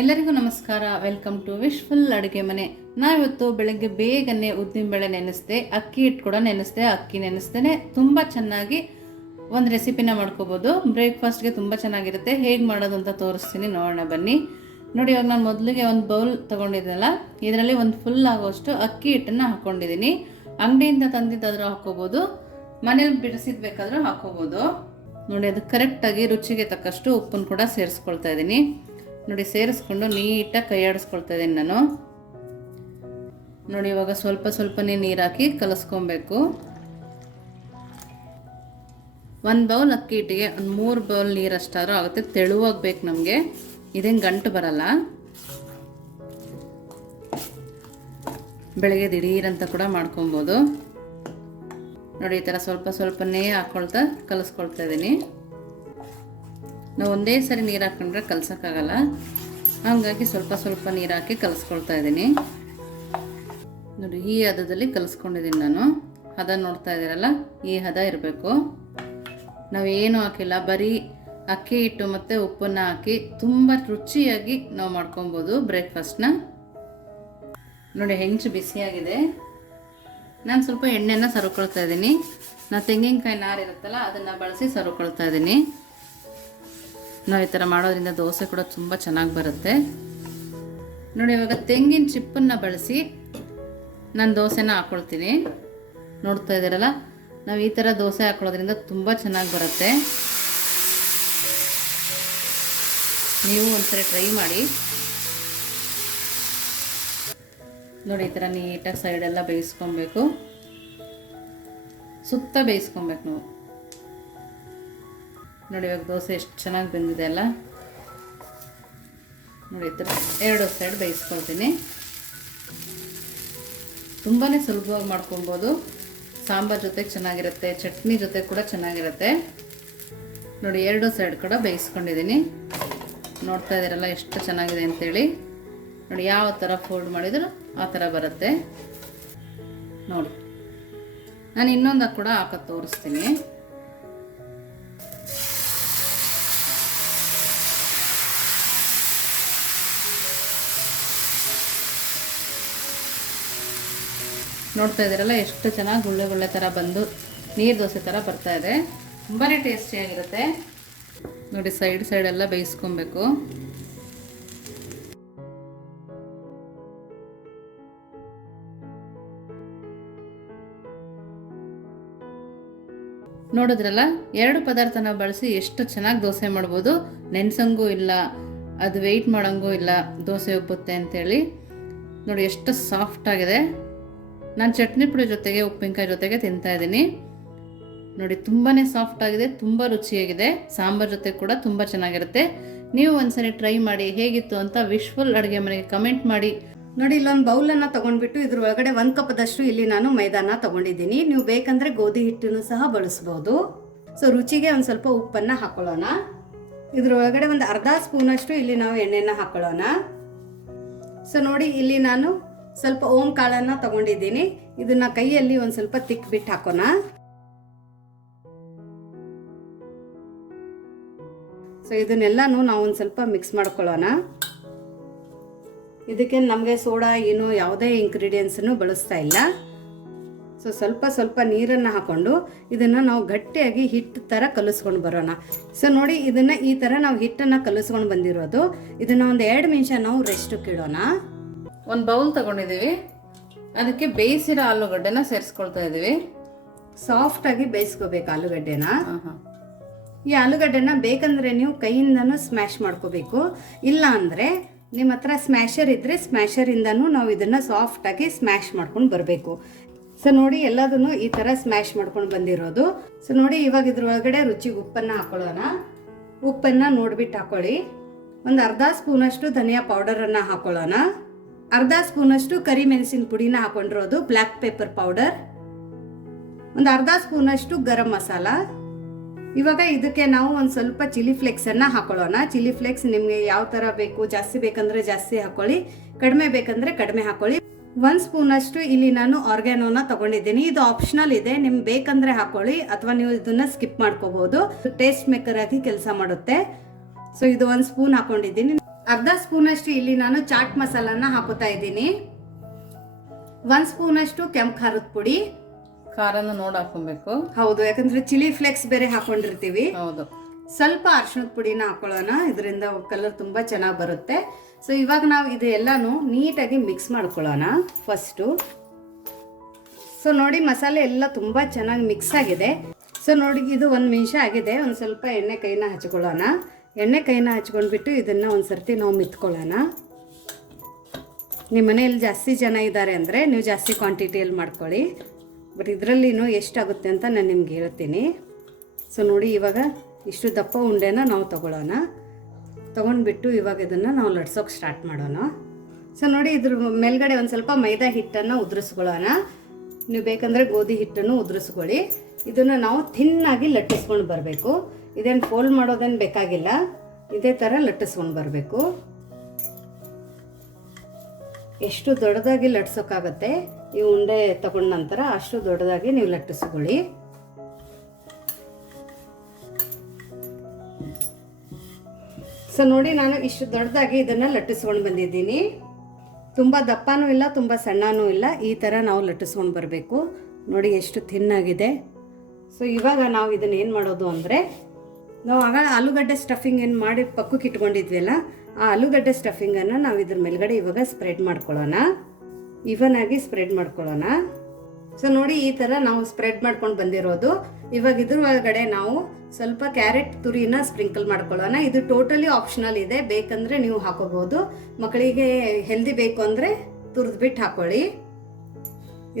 ಎಲ್ಲರಿಗೂ ನಮಸ್ಕಾರ. Welcome to wishful ಅಡುಗೆ ಮನೆ. ನಾವಿವತ್ತು ಬೆಳಗ್ಗೆ ಬೇಗನೆ ಉದ್ದಿನಬೇಳೆ ನೆನೆಸ್ದೆ, ಅಕ್ಕಿ ಹಿಟ್ಟು ಕೂಡ ನೆನೆಸ್ದೆ, ಅಕ್ಕಿ ನೆನೆಸ್ತೇನೆ ತುಂಬ ಚೆನ್ನಾಗಿ ಒಂದು ರೆಸಿಪಿನ ಮಾಡ್ಕೋಬೋದು. ಬ್ರೇಕ್ಫಾಸ್ಟ್ಗೆ ತುಂಬ ಚೆನ್ನಾಗಿರುತ್ತೆ. ಹೇಗೆ ಮಾಡೋದು ಅಂತ ತೋರಿಸ್ತೀನಿ. ನೋಡೋಣ, ಬನ್ನಿ. ನೋಡಿ, ಇವಾಗ ನಾನು ಮೊದಲಿಗೆ ಒಂದು ಬೌಲ್ ತೊಗೊಂಡಿದ್ದೆನಲ್ಲ ಇದರಲ್ಲಿ ಒಂದು ಫುಲ್ ಆಗೋಷ್ಟು ಅಕ್ಕಿ ಹಿಟ್ಟನ್ನು ಹಾಕ್ಕೊಂಡಿದ್ದೀನಿ ಅಂಗಡಿಯಿಂದ ತಂದಿದ್ದಾದರೂ ಹಾಕ್ಕೋಬೋದು. ಮನೇಲಿ ಬಿಡಿಸಿದ್ ಬೇಕಾದರೂ ಹಾಕ್ಕೋಬೋದು. ನೋಡಿ, ಅದು ಕರೆಕ್ಟಾಗಿ ರುಚಿಗೆ ತಕ್ಕಷ್ಟು ಉಪ್ಪನ್ನು ಕೂಡ ಸೇರಿಸ್ಕೊಳ್ತಾ ಇದ್ದೀನಿ ನೋಡಿ, ಸೇರಿಸ್ಕೊಂಡು ನೀಟಾಗಿ ಕೈ ಆಡಿಸ್ಕೊಳ್ತಾ ಇದ್ದೀನಿ ನಾನು. ನೋಡಿ, ಇವಾಗ ಸ್ವಲ್ಪ ಸ್ವಲ್ಪನೇ ನೀರು ಹಾಕಿ ಕಲಸ್ಕೊಬೇಕು. ಒಂದು ಬೌಲ್ ಅಕ್ಕಿ ಹಿಟ್ಟಿಗೆ, ಒಂದು ಮೂರು ಬೌಲ್ ನೀರು ಅಷ್ಟಾದರೂ ಆಗುತ್ತೆ. ತೆಳುವಾಗಿ ಬೇಕು ನಮಗೆ. ಇದೇನು ಗಂಟು ಬರಲ್ಲ. ಬೆಳಗ್ಗೆ ದಿಢೀರಂತ ಕೂಡ ಮಾಡ್ಕೊಬೋದು. ನೋಡಿ, ಈ ಥರ ಸ್ವಲ್ಪ ಸ್ವಲ್ಪನೇ ಹಾಕ್ಕೊಳ್ತಾ ಕಲಿಸ್ಕೊಳ್ತಾ ಇದ್ದೀನಿ. ನಾವು ಒಂದೇ ಸರಿ ನೀರು ಹಾಕೊಂಡ್ರೆ ಕಲ್ಸೋಕ್ಕಾಗಲ್ಲ. ಹಾಗಾಗಿ ಸ್ವಲ್ಪ ಸ್ವಲ್ಪ ನೀರು ಹಾಕಿ ಕಲಿಸ್ಕೊಳ್ತಾ ಇದ್ದೀನಿ. ನೋಡಿ, ಈ ಹದದಲ್ಲಿ ಕಲಿಸ್ಕೊಂಡಿದ್ದೀನಿ ನಾನು. ಹದ ನೋಡ್ತಾ ಇದ್ದೀರಲ್ಲ, ಈ ಹದ ಇರಬೇಕು. ನಾವೇನು ಹಾಕಿಲ್ಲ, ಬರೀ ಅಕ್ಕಿ ಹಿಟ್ಟು ಮತ್ತು ಉಪ್ಪನ್ನು ಹಾಕಿ ತುಂಬ ರುಚಿಯಾಗಿ ನಾವು ಮಾಡ್ಕೊಬೋದು ಬ್ರೇಕ್ಫಾಸ್ಟ್ನ. ನೋಡಿ, ಹೆಂಚು ಬಿಸಿಯಾಗಿದೆ. ನಾನು ಸ್ವಲ್ಪ ಎಣ್ಣೆನ ಸರ್ಕೊಳ್ತಾ ಇದ್ದೀನಿ. ನಾನು ತೆಂಗಿನಕಾಯಿ ನಾರು ಇರುತ್ತಲ್ಲ, ಅದನ್ನು ಬಳಸಿ ಸರ್ಕೊಳ್ತಾ ಇದ್ದೀನಿ. ನಾವು ಈ ಥರ ಮಾಡೋದ್ರಿಂದ ದೋಸೆ ಕೂಡ ತುಂಬ ಚೆನ್ನಾಗಿ ಬರುತ್ತೆ. ನೋಡಿ, ಇವಾಗ ತೆಂಗಿನ ಚಿಪ್ಪನ್ನು ಬಳಸಿ ನಾನು ದೋಸೆನ ಹಾಕ್ಕೊಳ್ತೀನಿ ನೋಡ್ತಾ ಇದ್ದೀರಲ್ಲ? ನಾವು ಈ ಥರ ದೋಸೆ ಹಾಕೊಳ್ಳೋದ್ರಿಂದ ತುಂಬ ಚೆನ್ನಾಗಿ ಬರುತ್ತೆ. ನೀವು ಒಂದ್ಸರಿ ಟ್ರೈ ಮಾಡಿ. ನೋಡಿ, ಈ ಥರ ನೀಟಾಗಿ ಸೈಡೆಲ್ಲ ಬೇಯಿಸ್ಕೊಬೇಕು. ಸುತ್ತ ಬೇಯಿಸ್ಕೊಬೇಕು ನಾವು. ನೋಡಿ, ಇವಾಗ ದೋಸೆ ಎಷ್ಟು ಚೆನ್ನಾಗಿ ಬಂದಿದೆ ಅಲ್ಲ? ನೋಡಿ, ಈ ಎರಡು ಸೈಡ್ ಬೇಯಿಸ್ಕೊಳ್ತೀನಿ. ತುಂಬಾ ಸುಲಭವಾಗಿ ಮಾಡ್ಕೊಬೋದು ಸಾಂಬಾರ್ ಜೊತೆಗೆ ಚೆನ್ನಾಗಿರುತ್ತೆ, ಚಟ್ನಿ ಜೊತೆ ಕೂಡ ಚೆನ್ನಾಗಿರುತ್ತೆ. ನೋಡಿ, ಎರಡು ಸೈಡ್ ಕೂಡ ಬೇಯಿಸ್ಕೊಂಡಿದ್ದೀನಿ ನೋಡ್ತಾ ಇದ್ದೀರಲ್ಲ, ಎಷ್ಟು ಚೆನ್ನಾಗಿದೆ ಅಂತೇಳಿ. ನೋಡಿ, ಯಾವ ಥರ ಫೋಲ್ಡ್ ಮಾಡಿದ್ರು ಆ ಥರ ಬರುತ್ತೆ. ನೋಡಿ, ನಾನು ಇನ್ನೊಂದು ಕೂಡ ಹಾಕೋ ತೋರಿಸ್ತೀನಿ. ನೋಡ್ತಾ ಇದ್ದೀರಲ್ಲ, ಎಷ್ಟು ಚೆನ್ನಾಗಿ ಗುಳ್ಳೆ ಗುಳ್ಳೆ ಥರ ಬಂದು ನೀರು ದೋಸೆ ಥರ ಬರ್ತಾ ಇದೆ. ತುಂಬಾ ಟೇಸ್ಟಿಯಾಗಿರುತ್ತೆ ನೋಡಿ ಸೈಡ್ ಸೈಡೆಲ್ಲ ಬೇಯಿಸ್ಕೊಬೇಕು. ನೋಡಿದ್ರಲ್ಲ, ಎರಡು ಪದಾರ್ಥನ ಬಳಸಿ ಎಷ್ಟು ಚೆನ್ನಾಗಿ ದೋಸೆ ಮಾಡ್ಬೋದು. ನೆನ್ಸಂಗೂ ಇಲ್ಲ, ಅದು ವೆಯ್ಟ್ ಮಾಡೋಂಗೂ ಇಲ್ಲ, ದೋಸೆ ಉಬ್ಬುತ್ತೆ ಅಂತೇಳಿ. ನೋಡಿ, ಎಷ್ಟು ಸಾಫ್ಟ್ ಆಗಿದೆ. ನಾನು ಚಟ್ನಿ ಪುಡಿ ಜೊತೆಗೆ, ಉಪ್ಪಿನಕಾಯಿ ಜೊತೆಗೆ ತಿಂತಾ ಇದ್ದೀನಿ. ನೋಡಿ ತುಂಬಾ ಸಾಫ್ಟ್ ಆಗಿದೆ, ತುಂಬ ರುಚಿಯಾಗಿದೆ. ಸಾಂಬಾರ್ ಜೊತೆ ಕೂಡ ತುಂಬ ಚೆನ್ನಾಗಿರುತ್ತೆ. ನೀವು ಒಂದ್ಸರಿ ಟ್ರೈ ಮಾಡಿ ಹೇಗಿತ್ತು ಅಂತ ವಿಶ್ವಲ್ ಅಡುಗೆ ಮನೆಗೆ ಕಮೆಂಟ್ ಮಾಡಿ. ನೋಡಿ, ಇಲ್ಲೊಂದು ಬೌಲನ್ನು ತಗೊಂಡ್ಬಿಟ್ಟು ಇದ್ರ ಒಳಗಡೆ ಒಂದು ಕಪ್ದಷ್ಟು ಇಲ್ಲಿ ನಾನು ಮೈದಾನ ತಗೊಂಡಿದ್ದೀನಿ. ನೀವು ಬೇಕಂದ್ರೆ ಗೋಧಿ ಹಿಟ್ಟನ್ನು ಸಹ ಬಳಸ್ಬೋದು. ಸೊ ರುಚಿಗೆ ಒಂದು ಸ್ವಲ್ಪ ಉಪ್ಪನ್ನು ಹಾಕೊಳ್ಳೋಣ. ಇದ್ರ ಒಳಗಡೆ ಒಂದು ಅರ್ಧ ಸ್ಪೂನಷ್ಟು ಇಲ್ಲಿ ನಾವು ಎಣ್ಣೆನ ಹಾಕೊಳ್ಳೋಣ. ಸೊ ನೋಡಿ, ಇಲ್ಲಿ ನಾನು ಸ್ವಲ್ಪ ಓಂ ಕಾಳನ್ನು ತಗೊಂಡಿದ್ದೀನಿ. ಇದನ್ನ ಕೈಯಲ್ಲಿ ಒಂದು ಸ್ವಲ್ಪ ತಿಕ್ ಬಿಟ್ಟು ಹಾಕೋಣ. ಸೊ ಇದನ್ನೆಲ್ಲನೂ ನಾವು ಒಂದು ಸ್ವಲ್ಪ ಮಿಕ್ಸ್ ಮಾಡ್ಕೊಳ್ಳೋಣ. ಇದಕ್ಕೆ ನಮಗೆ ಸೋಡಾ ಏನು ಯಾವುದೇ ಇಂಗ್ರೀಡಿಯೆಂಟ್ಸನ್ನು ಬಳಸ್ತಾ ಇಲ್ಲ. ಸೊ ಸ್ವಲ್ಪ ಸ್ವಲ್ಪ ನೀರನ್ನು ಹಾಕೊಂಡು ಇದನ್ನು ನಾವು ಗಟ್ಟಿಯಾಗಿ ಹಿಟ್ಟು ಥರ ಕಲಿಸ್ಕೊಂಡು ಬರೋಣ. ಸೊ ನೋಡಿ ಇದನ್ನು ಈ ಥರ ನಾವು ಹಿಟ್ಟನ್ನು ಕಲಿಸ್ಕೊಂಡು ಬಂದಿರೋದು. ಇದನ್ನು ಒಂದು ಎರಡು ನಿಮಿಷ ನಾವು ರೆಸ್ಟಿಗೆ ಇಡೋಣ. ಒಂದು ಬೌಲ್ ತಗೊಂಡಿದ್ದೀವಿ. ಅದಕ್ಕೆ ಬೇಯಿಸಿರೋ ಆಲೂಗಡ್ಡೆನ ಸೇರಿಸ್ಕೊಳ್ತಾ ಇದ್ದೀವಿ. ಸಾಫ್ಟಾಗಿ ಬೇಯಿಸ್ಕೋಬೇಕು ಆಲೂಗಡ್ಡೆನ. ಈ ಆಲೂಗಡ್ಡೆನ ಬೇಕಂದ್ರೆ ನೀವು ಕೈಯಿಂದನೂ ಸ್ಮ್ಯಾಶ್ ಮಾಡ್ಕೋಬೇಕು. ಇಲ್ಲ ಅಂದರೆ ನಿಮ್ಮ ಹತ್ರ ಸ್ಮ್ಯಾಶರ್ ಇದ್ದರೆ ಸ್ಮ್ಯಾಶರಿಂದನೂ ನಾವು ಇದನ್ನು ಸಾಫ್ಟಾಗಿ ಸ್ಮ್ಯಾಶ್ ಮಾಡ್ಕೊಂಡು ಬರಬೇಕು. ಸೊ ನೋಡಿ ಎಲ್ಲದನ್ನು ಈ ಥರ ಸ್ಮ್ಯಾಶ್ ಮಾಡ್ಕೊಂಡು ಬಂದಿರೋದು. ಸೊ ನೋಡಿ ಇವಾಗ ಇದ್ರ ಒಳಗಡೆ ರುಚಿಗೆ ಉಪ್ಪನ್ನು ಹಾಕೊಳ್ಳೋಣ. ಉಪ್ಪನ್ನು ನೋಡ್ಬಿಟ್ಟು ಹಾಕೊಳ್ಳಿ. ಒಂದು ಅರ್ಧ ಸ್ಪೂನಷ್ಟು ಧನಿಯಾ ಪೌಡರನ್ನು ಹಾಕೊಳ್ಳೋಣ. ಅರ್ಧ ಸ್ಪೂನಷ್ಟು ಕರಿ ಮೆಣಸಿನ ಪುಡಿನ ಹಾಕೊಂಡಿರೋದು ಬ್ಲ್ಯಾಕ್ ಪೇಪರ್ ಪೌಡರ್. ಒಂದು ಅರ್ಧ ಸ್ಪೂನಷ್ಟು ಗರಂ ಮಸಾಲ. ಇವಾಗ ಇದಕ್ಕೆ ನಾವು ಒಂದು ಸ್ವಲ್ಪ ಚಿಲ್ಲಿ ಫ್ಲೇಕ್ಸನ್ನು ಹಾಕೊಳ್ಳೋಣ. ಚಿಲ್ಲಿ ಫ್ಲೇಕ್ಸ್ ನಿಮಗೆ ಯಾವ ಥರ ಬೇಕು, ಜಾಸ್ತಿ ಬೇಕಂದ್ರೆ ಜಾಸ್ತಿ ಹಾಕೊಳ್ಳಿ, ಕಡಿಮೆ ಬೇಕಂದ್ರೆ ಕಡಿಮೆ ಹಾಕೊಳ್ಳಿ. ಒಂದು ಸ್ಪೂನಷ್ಟು ಇಲ್ಲಿ ನಾನು ಆರ್ಗ್ಯಾನೋನ ತಗೊಂಡಿದ್ದೀನಿ. ಇದು ಆಪ್ಷನಲ್ ಇದೆ. ನಿಮ್ಗೆ ಬೇಕಂದ್ರೆ ಹಾಕೊಳ್ಳಿ, ಅಥವಾ ನೀವು ಇದನ್ನ ಸ್ಕಿಪ್ ಮಾಡ್ಕೋಬೋದು ಟೇಸ್ಟ್ ಮೇಕರ್ ಆಗಿ ಕೆಲಸ ಮಾಡುತ್ತೆ. ಸೊ ಇದು ಒಂದು ಸ್ಪೂನ್ ಹಾಕೊಂಡಿದ್ದೀನಿ. ಅರ್ಧ ಸ್ಪೂನಷ್ಟು ಇಲ್ಲಿ ನಾನು ಚಾಟ್ ಮಸಾಲಾನ ಹಾಕೋತಾ ಇದ್ದೀನಿ. ಒಂದು ಸ್ಪೂನಷ್ಟು ಕೆಂಪು ಖಾರದ ಪುಡಿ. ಖಾರನ ನೋಡಿ ಹಾಕೊಬೇಕು ಹೌದು ಯಾಕಂದ್ರೆ ಚಿಲ್ಲಿ ಫ್ಲೇಕ್ಸ್ ಬೇರೆ ಹಾಕೊಂಡಿರ್ತೀವಿ. ಹೌದು. ಸ್ವಲ್ಪ ಅರ್ಶಿಣದ ಪುಡಿನ ಹಾಕೊಳ್ಳೋಣ ಇದರಿಂದ ಕಲರ್ ತುಂಬ ಚೆನ್ನಾಗಿ ಬರುತ್ತೆ. ಸೊ ಇವಾಗ ನಾವು ಇದು ಎಲ್ಲಾನು ನೀಟಾಗಿ ಮಿಕ್ಸ್ ಮಾಡ್ಕೊಳ್ಳೋಣ ಫಸ್ಟು. ಸೊ ನೋಡಿ ಮಸಾಲೆ ಎಲ್ಲ ತುಂಬ ಚೆನ್ನಾಗಿ ಮಿಕ್ಸ್ ಆಗಿದೆ. ಸೊ ನೋಡಿ ಇದು ಒಂದು ನಿಮಿಷ ಆಗಿದೆ ಒಂದು ಸ್ವಲ್ಪ ಎಣ್ಣೆ ಕೈನ ಹಚ್ಕೊಳ್ಳೋಣ. ಎಣ್ಣೆ ಕೈನ ಹಚ್ಕೊಂಡ್ಬಿಟ್ಟು ಇದನ್ನು ಒಂದು ಸರ್ತಿ ನಾವು ಮಿತ್ಕೊಳ್ಳೋಣ. ನಿಮ್ಮ ಮನೆಯಲ್ಲಿ ಜಾಸ್ತಿ ಜನ ಇದ್ದಾರೆ ಅಂದರೆ ನೀವು ಜಾಸ್ತಿ ಕ್ವಾಂಟಿಟಿಯಲ್ಲಿ ಮಾಡ್ಕೊಳ್ಳಿ. ಬಟ್ ಇದರಲ್ಲಿನೂ ಎಷ್ಟಾಗುತ್ತೆ ಅಂತ ನಾನು ನಿಮ್ಗೆ ಹೇಳ್ತೀನಿ. ಸೊ ನೋಡಿ ಇವಾಗ ಇಷ್ಟು ದಪ್ಪ ಉಂಡೆನ ನಾವು ತಗೊಳ್ಳೋಣ. ತೊಗೊಂಡ್ಬಿಟ್ಟು ಇವಾಗ ಇದನ್ನು ನಾವು ಲಟ್ಸೋಕೆ ಸ್ಟಾರ್ಟ್ ಮಾಡೋಣ. ಸೊ ನೋಡಿ ಇದ್ರ ಮೇಲ್ಗಡೆ ಒಂದು ಸ್ವಲ್ಪ ಮೈದಾ ಹಿಟ್ಟನ್ನು ಉದುರಿಸ್ಕೊಳ್ಳೋಣ. ನೀವು ಬೇಕಂದರೆ ಗೋಧಿ ಹಿಟ್ಟನ್ನು ಉದುರಿಸ್ಕೊಳ್ಳಿ. ಇದನ್ನು ನಾವು ಥಿನ್ನಾಗಿ ಲಟ್ಟಿಸ್ಕೊಂಡು ಬರಬೇಕು. ಇದೇನು ಫೋಲ್ಡ್ ಮಾಡೋದೇನು ಬೇಕಾಗಿಲ್ಲ. ಇದೇ ಥರ ಲಟ್ಟಿಸ್ಕೊಂಡು ಬರಬೇಕು. ಎಷ್ಟು ದೊಡ್ಡದಾಗಿ ಲಟ್ಸೋಕ್ಕಾಗತ್ತೆ ಈ ಉಂಡೆ ತಗೊಂಡ ನಂತರ ಅಷ್ಟು ದೊಡ್ಡದಾಗಿ ನೀವು ಲಟ್ಟಿಸ್ಕೊಳ್ಳಿ. ಸೊ ನೋಡಿ ನಾನು ಇಷ್ಟು ದೊಡ್ಡದಾಗಿ ಇದನ್ನು ಲಟ್ಟಿಸ್ಕೊಂಡು ಬಂದಿದ್ದೀನಿ. ತುಂಬ ದಪ್ಪನೂ ಇಲ್ಲ, ತುಂಬ ಸಣ್ಣನೂ ಇಲ್ಲ. ಈ ಥರ ನಾವು ಲಟ್ಟಿಸ್ಕೊಂಡು ಬರಬೇಕು. ನೋಡಿ ಎಷ್ಟು ಥಿನ್ನಾಗಿದೆ ಸೊ ಇವಾಗ ನಾವು ಇದನ್ನು ಏನು ಮಾಡೋದು ಅಂದರೆ ನಾವು ಆಗ ಆಲೂಗಡ್ಡೆ ಸ್ಟಫಿಂಗ್ ಏನು ಮಾಡಿ ಪಕ್ಕಕ್ಕೆ ಇಟ್ಕೊಂಡಿದ್ವಲ್ಲ, ಆ ಆಲೂಗಡ್ಡೆ ಸ್ಟಫಿಂಗನ್ನು ನಾವು ಇದ್ರ ಮೇಲ್ಗಡೆ ಇವಾಗ ಸ್ಪ್ರೆಡ್ ಮಾಡ್ಕೊಳ್ಳೋಣ. ಇವನ್ ಆಗಿ ಸ್ಪ್ರೆಡ್ ಮಾಡ್ಕೊಳ್ಳೋಣ. ಸೊ ನೋಡಿ ಈ ಥರ ನಾವು ಸ್ಪ್ರೆಡ್ ಮಾಡ್ಕೊಂಡು ಬಂದಿರೋದು. ಇವಾಗ ಇದ್ರ ಒಳಗಡೆ ನಾವು ಸ್ವಲ್ಪ ಕ್ಯಾರೆಟ್ ತುರಿನ ಸ್ಪ್ರಿಂಕಲ್ ಮಾಡ್ಕೊಳ್ಳೋಣ. ಇದು ಟೋಟಲಿ ಆಪ್ಷನಲ್ ಇದೆ. ಬೇಕಂದ್ರೆ ನೀವು ಹಾಕೋಬಹುದು ಮಕ್ಕಳಿಗೆ ಹೆಲ್ದಿ ಬೇಕು ಅಂದರೆ ತುರಿದ್ಬಿಟ್ಟು ಹಾಕೊಳ್ಳಿ.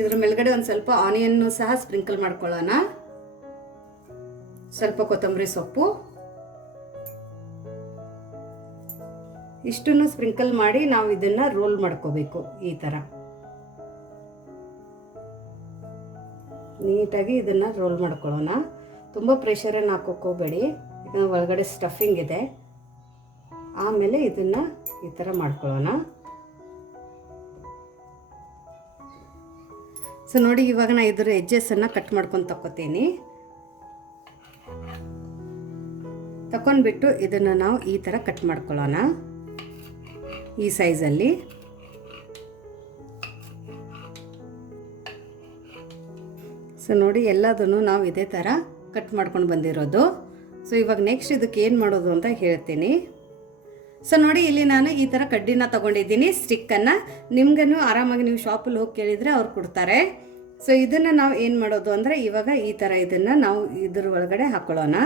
ಇದ್ರ ಮೇಲ್ಗಡೆ ಒಂದು ಸ್ವಲ್ಪ ಆನಿಯನ್ನು ಸಹ ಸ್ಪ್ರಿಂಕಲ್ ಮಾಡ್ಕೊಳ್ಳೋಣ. ಸ್ವಲ್ಪ ಕೊತ್ತಂಬರಿ ಸೊಪ್ಪು. ಇಷ್ಟನ್ನು ಸ್ಪ್ರಿಂಕಲ್ ಮಾಡಿ ನಾವು ಇದನ್ನ ರೋಲ್ ಮಾಡ್ಕೋಬೇಕು ಈ ಥರ ನೀಟಾಗಿ ಇದನ್ನು ರೋಲ್ ಮಾಡ್ಕೊಳ್ಳೋಣ. ತುಂಬ ಪ್ರೆಷರನ್ನು ಹಾಕೋಕೋಬೇಡಿ. ಒಳಗಡೆ ಸ್ಟಫಿಂಗ್ ಇದೆ. ಆಮೇಲೆ ಇದನ್ನು ಈ ಥರ ಮಾಡ್ಕೊಳ್ಳೋಣ. ಸೊ ನೋಡಿ, ಇವಾಗ ನಾ ಇದ್ರ ಎಜ್ಜಸನ್ನು ಕಟ್ ಮಾಡ್ಕೊಂಡು ತಗೋತೀನಿ ತಗೊಂಡ್ಬಿಟ್ಟು ಇದನ್ನು ನಾವು ಈ ಥರ ಕಟ್ ಮಾಡ್ಕೊಳ್ಳೋಣ. ಈ ಸೈಜಲ್ಲಿ ಸೊ ನೋಡಿ ಎಲ್ಲದನ್ನು ನಾವು ಇದೇ ಥರ ಕಟ್ ಮಾಡ್ಕೊಂಡು ಬಂದಿರೋದು. ಸೊ ಇವಾಗ ನೆಕ್ಸ್ಟ್ ಇದಕ್ಕೆ ಏನು ಮಾಡೋದು ಅಂತ ಹೇಳ್ತೀನಿ. ಸೊ ನೋಡಿ ಇಲ್ಲಿ ನಾನು ಈ ಥರ ಕಡ್ಡಿನ ತೊಗೊಂಡಿದ್ದೀನಿ ಸ್ಟಿಕ್ಕನ್ನು ನಿಮ್ಗೂ ಆರಾಮಾಗಿ ನೀವು ಶಾಪಲ್ಲಿ ಹೋಗಿ ಕೇಳಿದರೆ ಅವ್ರು ಕೊಡ್ತಾರೆ. ಸೊ ಇದನ್ನು ನಾವು ಏನು ಮಾಡೋದು ಅಂದರೆ ಇವಾಗ ಈ ಥರ ಇದನ್ನು ನಾವು ಇದ್ರ ಒಳಗಡೆ ಹಾಕೊಳ್ಳೋಣ.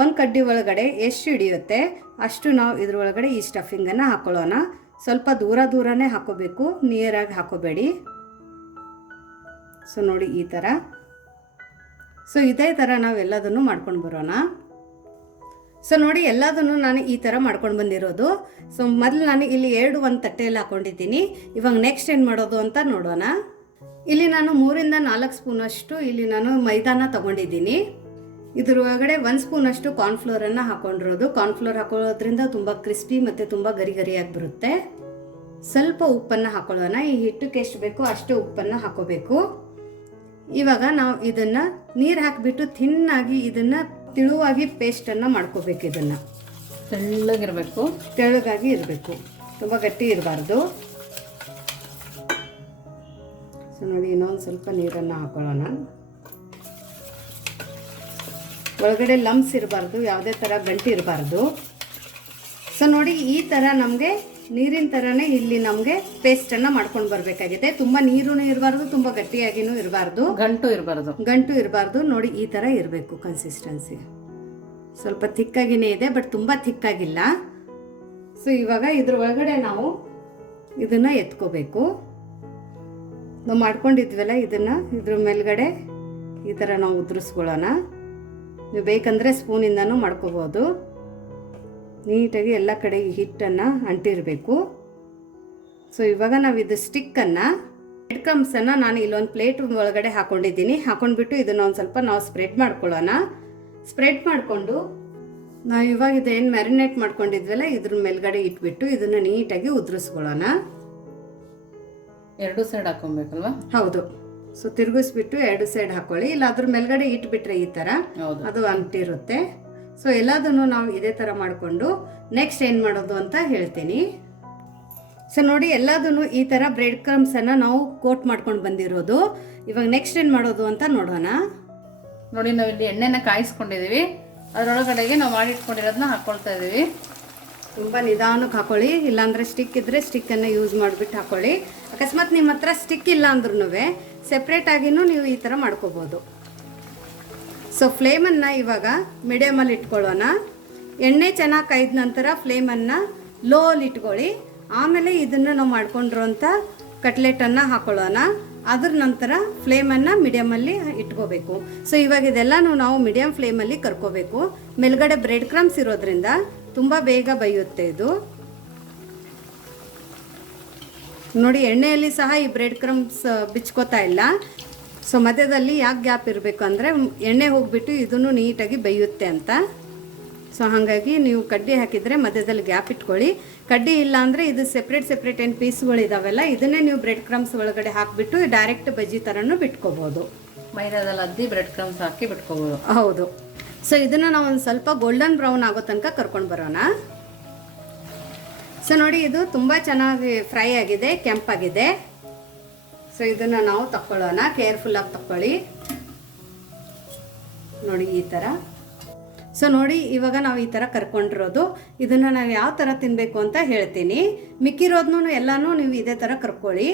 ಒಂದು ಕಡ್ಡಿ ಒಳಗಡೆ ಎಷ್ಟು ಹಿಡಿಯುತ್ತೆ, ಅಷ್ಟು ನಾವು ಇದ್ರೊಳಗಡೆ ಈ ಸ್ಟಫಿಂಗನ್ನು ಹಾಕೊಳ್ಳೋಣ. ಸ್ವಲ್ಪ ದೂರ ದೂರನೇ ಹಾಕೋಬೇಕು ನಿಯರಾಗಿ ಹಾಕೋಬೇಡಿ. ಸೊ ನೋಡಿ ಈ ಥರ ಸೊ ಇದೇ ಥರ ನಾವು ಎಲ್ಲದನ್ನು ಮಾಡ್ಕೊಂಡು ಬರೋಣ. ಸೊ ನೋಡಿ ಎಲ್ಲದನ್ನು ನಾನು ಈ ಥರ ಮಾಡ್ಕೊಂಡು ಬಂದಿರೋದು. ಸೊ ಮೊದಲು ನಾನು ಇಲ್ಲಿ ಎರಡು ಒಂದು ತಟ್ಟೆಯಲ್ಲಿ ಹಾಕೊಂಡಿದ್ದೀನಿ. ಇವಾಗ ನೆಕ್ಸ್ಟ್ ಏನು ಮಾಡೋದು ಅಂತ ನೋಡೋಣ. ಇಲ್ಲಿ ನಾನು ಮೂರಿಂದ ನಾಲ್ಕು ಸ್ಪೂನಷ್ಟು ಇಲ್ಲಿ ನಾನು ಮೈದಾನ ತಗೊಂಡಿದ್ದೀನಿ. ಇದ್ರ ಒಳಗಡೆ ಒಂದು ಸ್ಪೂನಷ್ಟು ಕಾರ್ನ್ಫ್ಲೋರನ್ನು ಹಾಕೊಂಡಿರೋದು. ಕಾರ್ನ್ಫ್ಲೋರ್ ಹಾಕೊಳ್ಳೋದ್ರಿಂದ ತುಂಬ ಕ್ರಿಸ್ಪಿ ಮತ್ತು ತುಂಬ ಗರಿ ಗರಿಯಾಗಿ ಬರುತ್ತೆ. ಸ್ವಲ್ಪ ಉಪ್ಪನ್ನು ಹಾಕೊಳ್ಳೋಣ. ಈ ಹಿಟ್ಟಕ್ಕೆ ಎಷ್ಟು ಬೇಕೋ ಅಷ್ಟು ಉಪ್ಪನ್ನು ಹಾಕೋಬೇಕು. ಇವಾಗ ನಾವು ಇದನ್ನ ನೀರು ಹಾಕಿಬಿಟ್ಟು ಥಿನ್ನಾಗಿ ಇದನ್ನ ತಿಳುವಾಗಿ ಪೇಸ್ಟನ್ನು ಮಾಡ್ಕೋಬೇಕು ಇದನ್ನ. ತೆಳ್ಳಗಿರ್ಬೇಕು. ತೆಳ್ಳಗಾಗಿ ಇರಬೇಕು. ತುಂಬ ಗಟ್ಟಿ ಇರಬಾರ್ದು. ಸೊ ನೋಡಿ ಇನ್ನೊಂದು ಸ್ವಲ್ಪ ನೀರನ್ನು ಹಾಕೊಳ್ಳೋಣ. ಒಳಗಡೆ ಲಮ್ಸ್ ಇರಬಾರ್ದು ಯಾವುದೇ ಥರ ಗಂಟು ಇರಬಾರ್ದು. ಸೊ ನೋಡಿ ಈ ಥರ ನಮಗೆ ನೀರಿನ ಥರನೇ ಇಲ್ಲಿ ನಮಗೆ ಪೇಸ್ಟನ್ನು ಮಾಡ್ಕೊಂಡು ಬರಬೇಕಾಗಿದೆ ತುಂಬ ನೀರು ಇರಬಾರ್ದು ತುಂಬ ಗಟ್ಟಿಯಾಗಿನೂ ಇರಬಾರ್ದು. ಗಂಟು ಇರಬಾರ್ದು. ಗಂಟು ಇರಬಾರ್ದು. ನೋಡಿ ಈ ಥರ ಇರಬೇಕು ಕನ್ಸಿಸ್ಟೆನ್ಸಿ ಸ್ವಲ್ಪ ಥಿಕ್ಕಾಗಿನೇ ಇದೆ ಬಟ್ ತುಂಬ ಥಿಕ್ಕಾಗಿಲ್ಲ. ಸೊ ಇವಾಗ ಇದ್ರ ಒಳಗಡೆ ನಾವು ಇದನ್ನು ಎತ್ಕೋಬೇಕು. ನಾವು ಮಾಡ್ಕೊಂಡಿದ್ವಲ್ಲ ಇದನ್ನು ಇದ್ರ ಮೇಲ್ಗಡೆ ಈ ಥರ ನಾವು ಉದುರಿಸ್ಕೊಳ್ಳೋಣ. ನೀವು ಬೇಕಂದರೆ ಸ್ಪೂನಿಂದನೂ ಮಾಡ್ಕೋಬೋದು. ನೀಟಾಗಿ ಎಲ್ಲ ಕಡೆ ಈ ಹಿಟ್ಟನ್ನು ಅಂಟಿರಬೇಕು. ಸೊ ಇವಾಗ ನಾವು ಇದು ಸ್ಟಿಕ್ಕನ್ನು ಬ್ರೆಡ್ ಕ್ರಮ್ಸನ್ನು ನಾನು ಇಲ್ಲೊಂದು ಪ್ಲೇಟ್ ಒಳಗಡೆ ಹಾಕೊಂಡಿದ್ದೀನಿ. ಹಾಕೊಂಡ್ಬಿಟ್ಟು ಇದನ್ನು ಒಂದು ಸ್ವಲ್ಪ ನಾವು ಸ್ಪ್ರೆಡ್ ಮಾಡ್ಕೊಳ್ಳೋಣ. ಸ್ಪ್ರೆಡ್ ಮಾಡಿಕೊಂಡು ನಾವು ಇವಾಗ ಇದೇನು ಮ್ಯಾರಿನೇಟ್ ಮಾಡ್ಕೊಂಡಿದ್ವಲ್ಲ ಇದ್ರ ಮೇಲ್ಗಡೆ ಇಟ್ಬಿಟ್ಟು ಇದನ್ನು ನೀಟಾಗಿ ಉದುರಿಸ್ಕೊಳ್ಳೋಣ. ಎರಡು ಸೈಡ್ ಹಾಕೊಬೇಕಲ್ವಾ? ಹೌದು. ಸೊ ತಿರುಗಿಸ್ಬಿಟ್ಟು ಎರಡು ಸೈಡ್ ಹಾಕೊಳ್ಳಿ. ಇಲ್ಲ ಅದ್ರ ಮೇಲ್ಗಡೆ ಇಟ್ಬಿಟ್ರೆ ಈ ಥರ. ಹೌದು. ಅದು ಅಂಟಿರುತ್ತೆ. ಸೊ ಎಲ್ಲದನ್ನು ನಾವು ಇದೇ ಥರ ಮಾಡಿಕೊಂಡು ನೆಕ್ಸ್ಟ್ ಏನು ಮಾಡೋದು ಅಂತ ಹೇಳ್ತೀನಿ. ಸೊ ನೋಡಿ ಎಲ್ಲದನ್ನು ಈ ಥರ ಬ್ರೆಡ್ ಕ್ರಮ್ಸನ್ನು ನಾವು ಕೋಟ್ ಮಾಡ್ಕೊಂಡು ಬಂದಿರೋದು. ಇವಾಗ ನೆಕ್ಸ್ಟ್ ಏನು ಮಾಡೋದು ಅಂತ ನೋಡೋಣ. ನೋಡಿ ನಾವು ಇಲ್ಲಿ ಎಣ್ಣೆನ ಕಾಯಿಸ್ಕೊಂಡಿದೀವಿ. ಅದರೊಳಗಡೆಗೆ ನಾವು ಮಾಡಿಟ್ಕೊಂಡಿರೋದನ್ನ ಹಾಕೊಳ್ತಾ ಇದೀವಿ. ತುಂಬ ನಿಧಾನಕ್ಕೆ ಹಾಕೊಳ್ಳಿ. ಇಲ್ಲಾಂದರೆ ಸ್ಟಿಕ್ ಇದ್ದರೆ ಸ್ಟಿಕ್ಕನ್ನು ಯೂಸ್ ಮಾಡಿಬಿಟ್ಟು ಹಾಕೊಳ್ಳಿ. ಅಕಸ್ಮಾತ್ ನಿಮ್ಮ ಹತ್ರ ಸ್ಟಿಕ್ ಇಲ್ಲ ಅಂದ್ರೂ ಸೆಪ್ರೇಟಾಗಿನೂ ನೀವು ಈ ಥರ ಮಾಡ್ಕೋಬೋದು. ಸೊ ಫ್ಲೇಮನ್ನು ಇವಾಗ ಮೀಡಿಯಮಲ್ಲಿ ಇಟ್ಕೊಳ್ಳೋಣ. ಎಣ್ಣೆ ಚೆನ್ನಾಗಿ ಕಾಯ್ದ ನಂತರ ಫ್ಲೇಮನ್ನು ಲೋಲ್ಲಿ ಇಟ್ಕೊಳ್ಳಿ. ಆಮೇಲೆ ಇದನ್ನು ನಾವು ಮಾಡ್ಕೊಂಡಿರೋಂಥ ಕಟ್ಲೆಟನ್ನು ಹಾಕೊಳ್ಳೋಣ. ಅದ್ರ ನಂತರ ಫ್ಲೇಮನ್ನು ಮೀಡಿಯಮಲ್ಲಿ ಇಟ್ಕೋಬೇಕು. ಸೊ ಇವಾಗ ಇದೆಲ್ಲನೂ ನಾವು ಮೀಡಿಯಮ್ ಫ್ಲೇಮಲ್ಲಿ ಕರ್ಕೋಬೇಕು. ಮೇಲ್ಗಡೆ ಬ್ರೆಡ್ ಕ್ರಮ್ಸ್ ಇರೋದ್ರಿಂದ ತುಂಬ ಬೇಗ ಬೈಯುತ್ತೆ ಇದು. ನೋಡಿ ಎಣ್ಣೆಯಲ್ಲಿ ಸಹ ಈ ಬ್ರೆಡ್ ಕ್ರಮ್ಸ್ ಬಿಚ್ಕೋತಾ ಇಲ್ಲ. ಸೊ ಮಧ್ಯದಲ್ಲಿ ಯಾಕೆ ಗ್ಯಾಪ್ ಇರಬೇಕು ಅಂದರೆ ಎಣ್ಣೆ ಹೋಗಿಬಿಟ್ಟು ಇದನ್ನು ನೀಟಾಗಿ ಬೇಯುತ್ತೆ ಅಂತ. ಸೊ ಹಾಗಾಗಿ ನೀವು ಕಡ್ಡಿ ಹಾಕಿದರೆ ಮಧ್ಯದಲ್ಲಿ ಗ್ಯಾಪ್ ಇಟ್ಕೊಳ್ಳಿ. ಕಡ್ಡಿ ಇಲ್ಲ ಅಂದರೆ ಇದು ಸೆಪ್ರೇಟ್ ಸೆಪ್ರೇಟ್ ಏನು ಪೀಸ್ಗಳು ಇದಾವೆಲ್ಲ ಇದನ್ನೇ ನೀವು ಬ್ರೆಡ್ ಕ್ರಮ್ಸ್ ಒಳಗಡೆ ಹಾಕಿಬಿಟ್ಟು ಡೈರೆಕ್ಟ್ ಬಜ್ಜಿ ಥರನೂ ಬಿಟ್ಕೋಬೋದು. ಮೈದಾದಲ್ಲಿ ಅದ್ದಿ ಬ್ರೆಡ್ ಕ್ರಮ್ಸ್ ಹಾಕಿ ಬಿಟ್ಕೋಬೋದು. ಹೌದು. ಸೊ ಇದನ್ನು ನಾವು ಒಂದು ಸ್ವಲ್ಪ ಗೋಲ್ಡನ್ ಬ್ರೌನ್ ಆಗೋ ತನಕ ಕರ್ಕೊಂಡು ಬರೋಣ. ಸೊ ನೋಡಿ ಇದು ತುಂಬ ಚೆನ್ನಾಗಿ ಫ್ರೈ ಆಗಿದೆ ಕೆಂಪಾಗಿದೆ. ಸೊ ಇದನ್ನು ನಾವು ತಕ್ಕೊಳ್ಳೋಣ ಕೇರ್ಫುಲ್ಲಾಗಿ ತಕ್ಕೊಳ್ಳಿ. ನೋಡಿ ಈ ಥರ ಸೊ ನೋಡಿ ಇವಾಗ ನಾವು ಈ ಥರ ಕರ್ಕೊಂಡಿರೋದು. ಇದನ್ನು ನಾವು ಯಾವ ಥರ ತಿನ್ನಬೇಕು ಅಂತ ಹೇಳ್ತೀನಿ. ಮಿಕ್ಕಿರೋದನ್ನೂ ಎಲ್ಲನೂ ನೀವು ಇದೇ ಥರ ಕರ್ಕೊಳ್ಳಿ.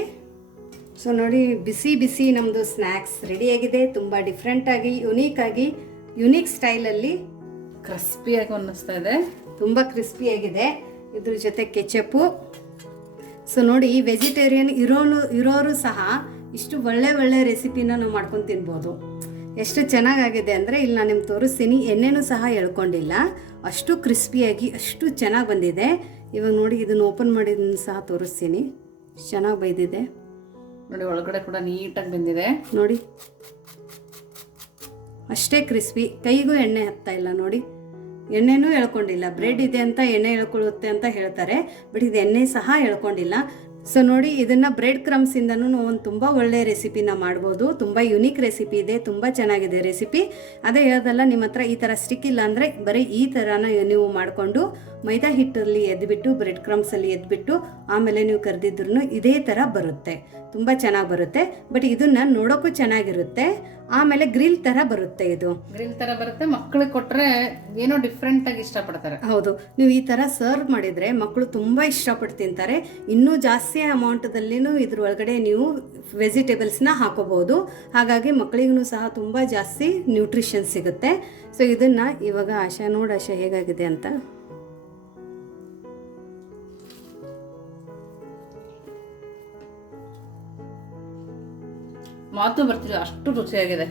ಸೊ ನೋಡಿ ಬಿಸಿ ಬಿಸಿ ನಮ್ಮದು ಸ್ನ್ಯಾಕ್ಸ್ ರೆಡಿಯಾಗಿದೆ ತುಂಬ ಡಿಫ್ರೆಂಟಾಗಿ ಯುನೀಕಾಗಿ ಯುನೀಕ್ ಸ್ಟೈಲಲ್ಲಿ ಕ್ರಿಸ್ಪಿಯಾಗಿ ಅನ್ನಿಸ್ತಾ ಇದೆ. ತುಂಬ ಕ್ರಿಸ್ಪಿಯಾಗಿದೆ ಇದ್ರ ಜೊತೆ ಕೆಚಪ್ಪು. ಸೊ ನೋಡಿ ಈ ವೆಜಿಟೇರಿಯನ್ ಇರೋನು ಇರೋರು ಸಹ ಇಷ್ಟು ಒಳ್ಳೆ ಒಳ್ಳೆ ರೆಸಿಪಿನ ನಾವು ಮಾಡ್ಕೊಂಡು ತಿನ್ಬೋದು. ಎಷ್ಟು ಚೆನ್ನಾಗಾಗಿದೆ ಅಂದರೆ ಇಲ್ಲಿ ನಾನು ನಿಮ್ಗೆ ತೋರಿಸ್ತೀನಿ. ಎಣ್ಣೆನೂ ಸಹ ಎಳ್ಕೊಂಡಿಲ್ಲ. ಅಷ್ಟು ಕ್ರಿಸ್ಪಿಯಾಗಿ ಅಷ್ಟು ಚೆನ್ನಾಗಿ ಬಂದಿದೆ. ಇವಾಗ ನೋಡಿ ಇದನ್ನು ಓಪನ್ ಮಾಡಿದ ಸಹ ತೋರಿಸ್ತೀನಿ. ಚೆನ್ನಾಗಿ ಬೈದಿದೆ. ನೋಡಿ ಒಳಗಡೆ ಕೂಡ ನೀಟಾಗಿ ಬಂದಿದೆ. ನೋಡಿ. ಅಷ್ಟೇ ಕ್ರಿಸ್ಪಿ ಕೈಗೂ ಎಣ್ಣೆ ಹತ್ತಾ ಇಲ್ಲ ನೋಡಿ. ಎಣ್ಣೆನೂ ಎಳ್ಕೊಂಡಿಲ್ಲ. ಬ್ರೆಡ್ ಇದೆ ಅಂತ ಎಣ್ಣೆ ಹೇಳ್ಕೊಳ್ಳುತ್ತೆ ಅಂತ ಹೇಳ್ತಾರೆ. ಬಟ್ ಇದು ಎಣ್ಣೆ ಸಹ ಎಳ್ಕೊಂಡಿಲ್ಲ. ಸೊ ನೋಡಿ, ಇದನ್ನು ಬ್ರೆಡ್ ಕ್ರಮ್ಸಿಂದನೂ ಒಂದು ತುಂಬ ಒಳ್ಳೆ ರೆಸಿಪಿನ ಮಾಡ್ಬೋದು. ತುಂಬ ಯುನೀಕ್ ರೆಸಿಪಿ ಇದೆ. ತುಂಬ ಚೆನ್ನಾಗಿದೆ ರೆಸಿಪಿ. ಅದೇ ಹೇಳೋದಲ್ಲ, ನಿಮ್ಮ ಹತ್ರ ಈ ಥರ ಸ್ಟಿಕ್ ಇಲ್ಲ ಅಂದರೆ ಬರೀ ಈ ಥರನ ನೀವು ಮಾಡಿಕೊಂಡು ಮೈದಾ ಹಿಟ್ಟಲ್ಲಿ ಎದ್ಬಿಟ್ಟು ಬ್ರೆಡ್ ಕ್ರಮ್ಸಲ್ಲಿ ಎದ್ಬಿಟ್ಟು ಆಮೇಲೆ ನೀವು ಕರೆದಿದ್ರು ಇದೇ ಥರ ಬರುತ್ತೆ. ತುಂಬ ಚೆನ್ನಾಗಿ ಬರುತ್ತೆ. ಬಟ್ ಇದನ್ನು ನೋಡೋಕ್ಕೂ ಚೆನ್ನಾಗಿರುತ್ತೆ. ಆಮೇಲೆ ಗ್ರಿಲ್ ತರ ಬರುತ್ತೆ ಇದು. ಗ್ರಿಲ್ ತರ ಬರುತ್ತೆ. ಮಕ್ಕಳಿಗೆ ಕೊಟ್ರೆ ಏನೋ ಡಿಫ್ರೆಂಟ್ ಆಗಿ ಇಷ್ಟಪಡ್ತಾರೆ. ಹೌದು. ನೀವು ಈ ತರ ಸರ್ವ್ ಮಾಡಿದ್ರೆ ಮಕ್ಕಳು ತುಂಬಾ ಇಷ್ಟಪಟ್ಟು ತಿಂತಾರೆ. ಇನ್ನೂ ಜಾಸ್ತಿ ಅಮೌಂಟದಲ್ಲಿನೂ ಇದ್ರ ಒಳಗಡೆ ನೀವು ವೆಜಿಟೇಬಲ್ಸ್ನ ಹಾಕೋಬಹುದು. ಹಾಗಾಗಿ ಮಕ್ಕಳಿಗೂ ಸಹ ತುಂಬಾ ಜಾಸ್ತಿ ನ್ಯೂಟ್ರಿಷನ್ ಸಿಗುತ್ತೆ. ಸೊ ಇದನ್ನ ಇವಾಗ ಆಶಾ ನೋಡು ಆಶಾ ಹೇಗಾಗಿದೆ ಅಂತ? ಮಾತು ಬರ್ತಿಲ್ಲ ಅಷ್ಟು ರುಚಿಯಾಗಿದೆ.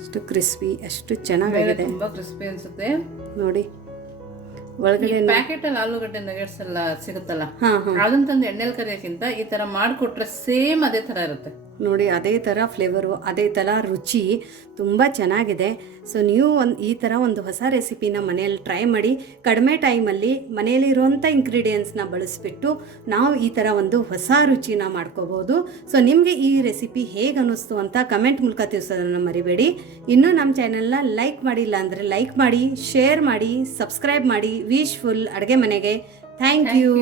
ಅಷ್ಟು ಕ್ರಿಸ್ಪಿ ಅಷ್ಟು ಚೆನ್ನಾಗಿದೆ ತುಂಬ ಕ್ರಿಸ್ಪಿ ಅನ್ಸುತ್ತೆ. ನೋಡಿ ಒಳಗಡೆ ಪ್ಯಾಕೆಟ್ ಅಲ್ಲಿ ಆಲೂಗಡ್ಡೆ ನಗೆಟ್ಸ್ ಎಲ್ಲ ಸಿಗುತ್ತಲ್ಲ ಅದನ್ನ ತಂದು ಎಣ್ಣೆಲಿ ಕರಿಯೋಕ್ಕಿಂತ ಈ ತರ ಮಾಡಿಕೊಟ್ರೆ ಸೇಮ್ ಅದೇ ತರ ಇರುತ್ತೆ. ನೋಡಿ ಅದೇ ಥರ ಫ್ಲೇವರು ಅದೇ ಥರ ರುಚಿ ತುಂಬ ಚೆನ್ನಾಗಿದೆ. ಸೊ ನೀವು ಒಂದು ಈ ಥರ ಒಂದು ಹೊಸ ರೆಸಿಪಿನ ಮನೆಯಲ್ಲಿ ಟ್ರೈ ಮಾಡಿ ಕಡಿಮೆ ಟೈಮಲ್ಲಿ ಮನೆಯಲ್ಲಿರುವಂಥ ಇಂಗ್ರೀಡಿಯೆಂಟ್ಸ್ನ ಬಳಸಿಬಿಟ್ಟು ನಾವು ಈ ಥರ ಒಂದು ಹೊಸ ರುಚಿನ ಮಾಡ್ಕೋಬೋದು. ಸೊ ನಿಮಗೆ ಈ ರೆಸಿಪಿ ಹೇಗೆ ಅನ್ನಿಸ್ತು ಅಂತ ಕಮೆಂಟ್ ಮೂಲಕ ತಿಳಿಸೋದನ್ನು ಮರಿಬೇಡಿ. ಇನ್ನೂ ನಮ್ಮ ಚಾನೆಲ್ನ ಲೈಕ್ ಮಾಡಿಲ್ಲ ಅಂದರೆ ಲೈಕ್ ಮಾಡಿ ಶೇರ್ ಮಾಡಿ ಸಬ್ಸ್ಕ್ರೈಬ್ ಮಾಡಿ ವಿಶ್ ಫುಲ್ ಅಡುಗೆ ಮನೆಗೆ. Thank you